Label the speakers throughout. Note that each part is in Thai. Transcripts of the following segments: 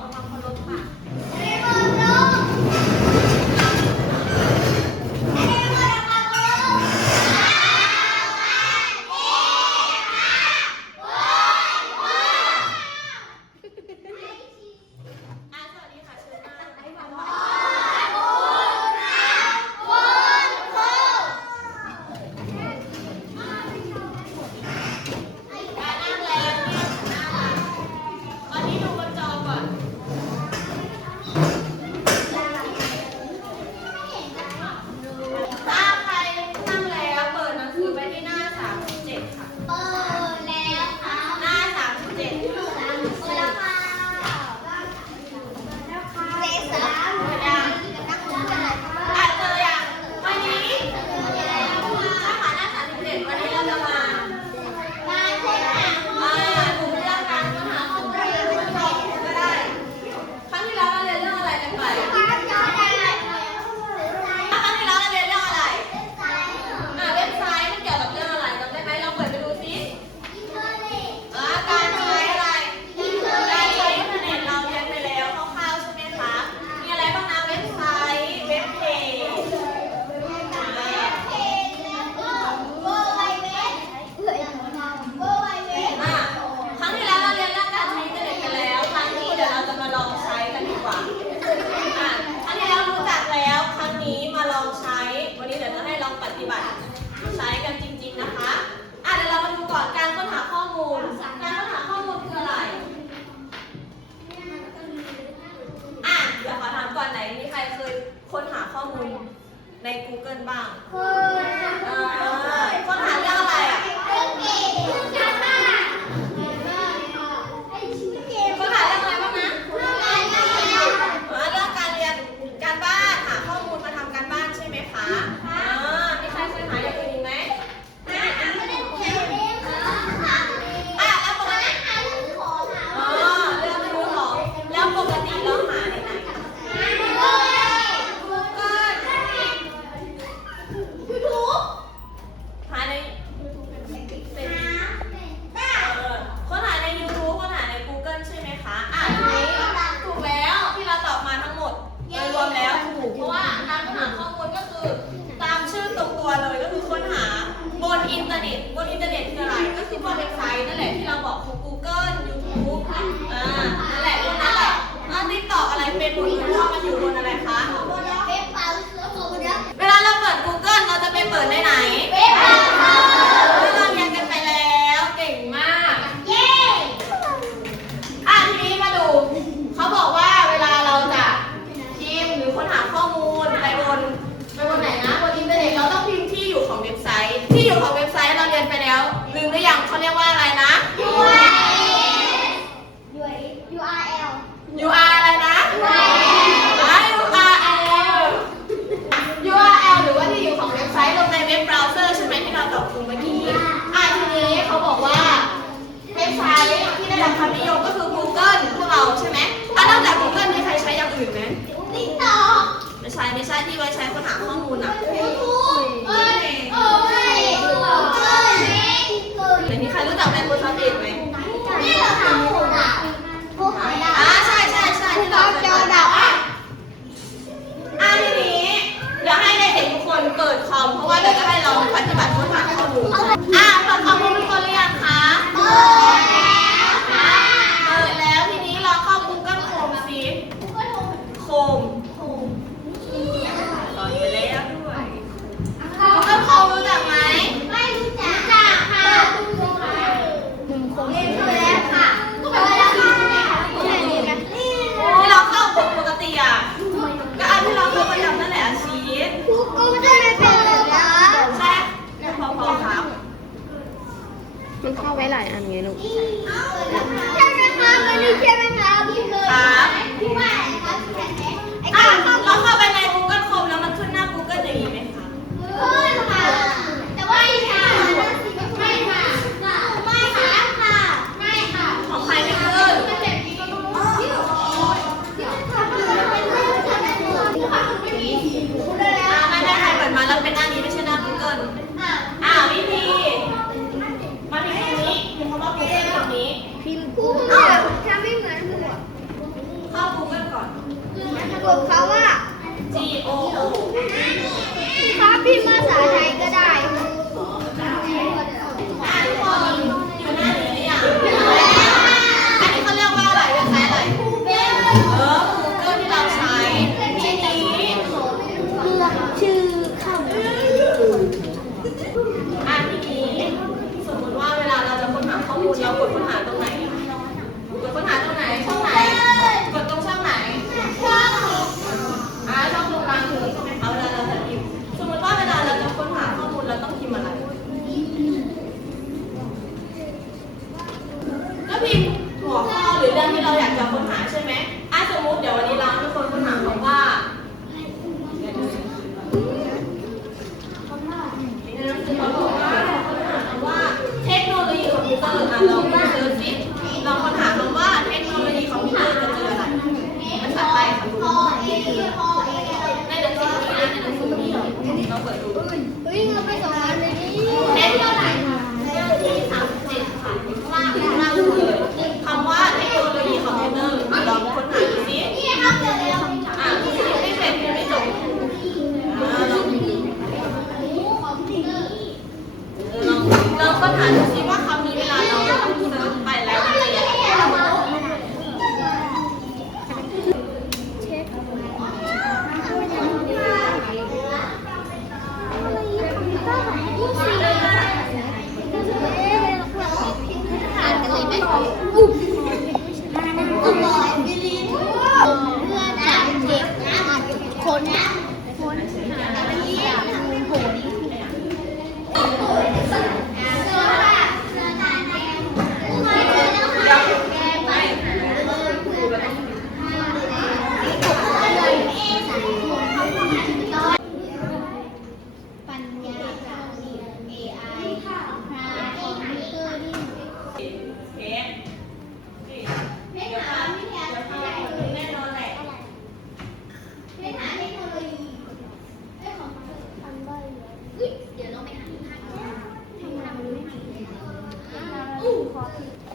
Speaker 1: 봐. เคยค้นหาข้อมูลใน Google บ้างเค้นหาเรื่องอะไรอะ ว่าอะไร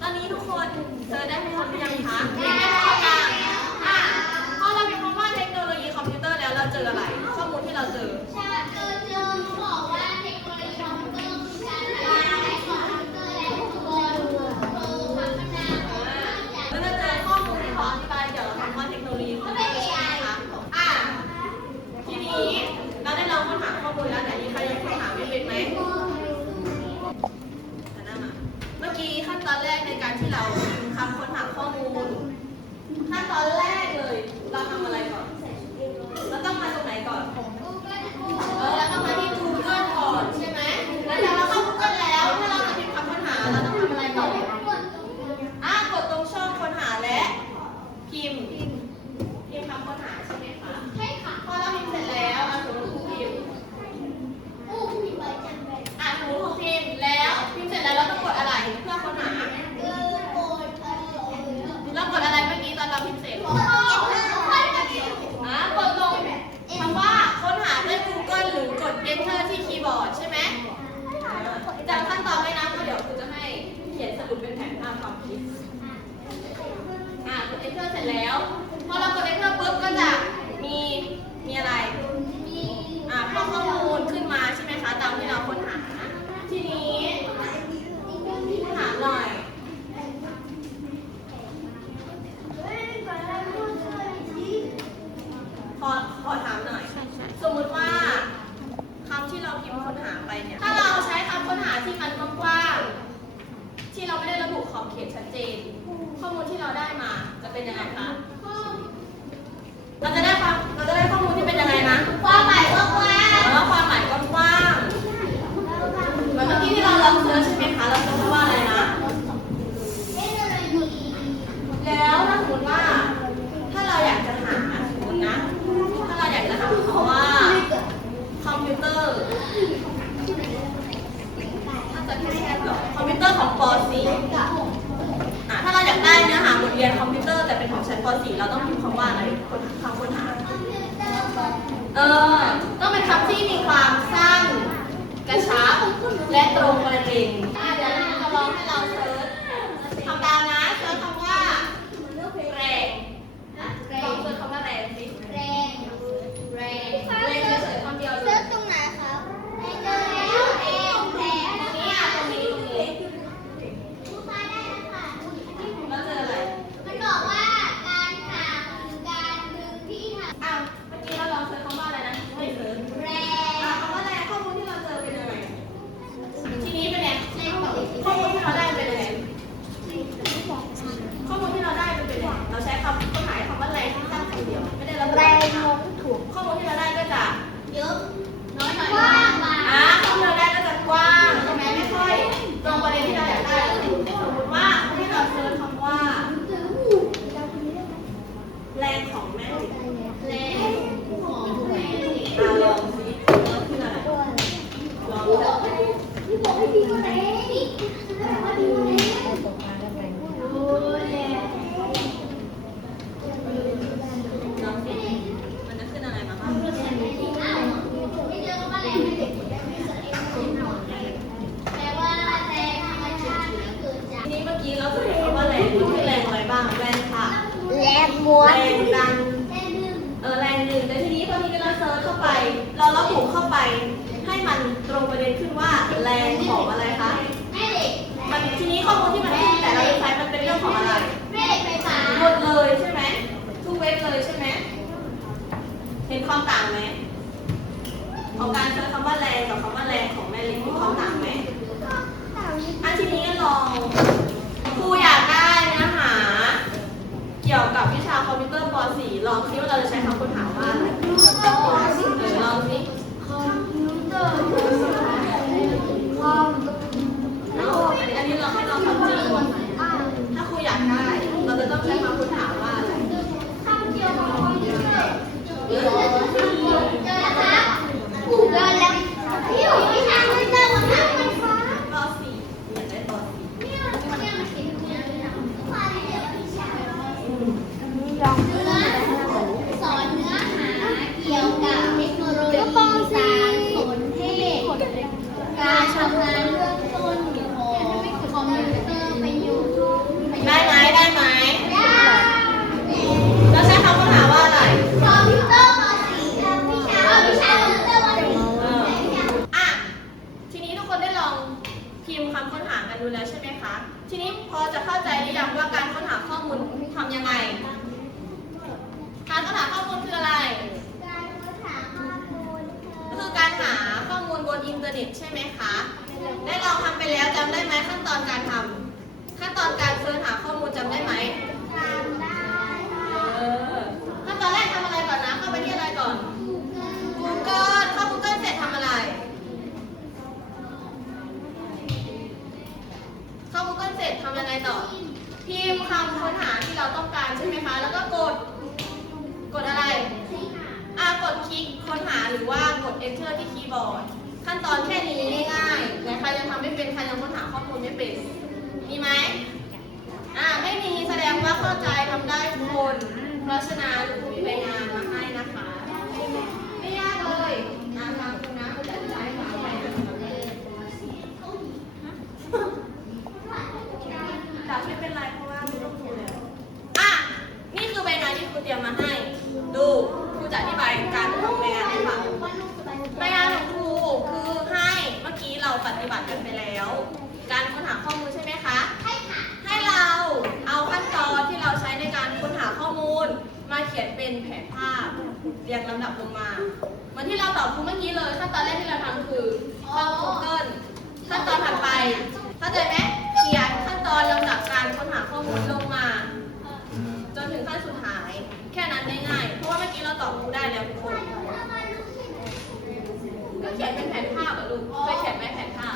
Speaker 1: ตอนนี้ทุกคนเจอได้ทุกคนหรืยังคะ ขั้นตอ
Speaker 2: นแร
Speaker 1: กเลย เราทำอะ
Speaker 2: ไร
Speaker 1: ก่อนี
Speaker 2: ยนคอมพิวเตอร์แต่เป็นของชั้นป .4 เราต้องพิมพ์คำว่าอะไรคำค้นหา เออต้องเป็นคำที่มีความสั้นกระชับและตรงประเด็นอาจารย์
Speaker 1: จะล
Speaker 2: อ
Speaker 1: งให้
Speaker 2: เราเซิร์ชทำ
Speaker 1: ตา
Speaker 2: มนะเซิร์ชคำว่า รงม้น
Speaker 1: แรงดั
Speaker 2: น เออแรงดึ
Speaker 1: ง
Speaker 2: แต่ทีนี้พอที่เราเซิร์ชเข้าไป เราล็อกบุเข้าไป ให้มันตรงประเด็นขึ้นว่าแรงของอะไรคะ
Speaker 1: มันทีนี้ข้อมูล
Speaker 2: ที่มั
Speaker 1: นขึ้นแต่ละ
Speaker 2: เว็บไซต์มันเป็นเรื่องของอะ
Speaker 1: ไร หมดเลยใช่ไหมทุกเวฟเลยใช่ไหมเห็นความต่างไหมของการใช้คำว่าแรงกับ ราะฉะนั้นคุ มาเขียนเป็นแผนภาพ เรียงลำดับลงมา เหมือนที่เราตอบคุณเมื่อกี้เลยขั้นตอนแรกที่เราทำคือเข้า Google ขั้นตอนถัดไป เข้าใจไหมเขียนขั้นตอนลำดับการค้นหาข้อมูลลงมา จนถึงขั้นสุดท้าย แค่นั้นง่ายๆเพราะว่าเมื่อกี้เราตอบคุณได้แล้วทุกคนก็เขียนเป็นแผนภาพเหลูกเคยเขียนไหมแผนภาพ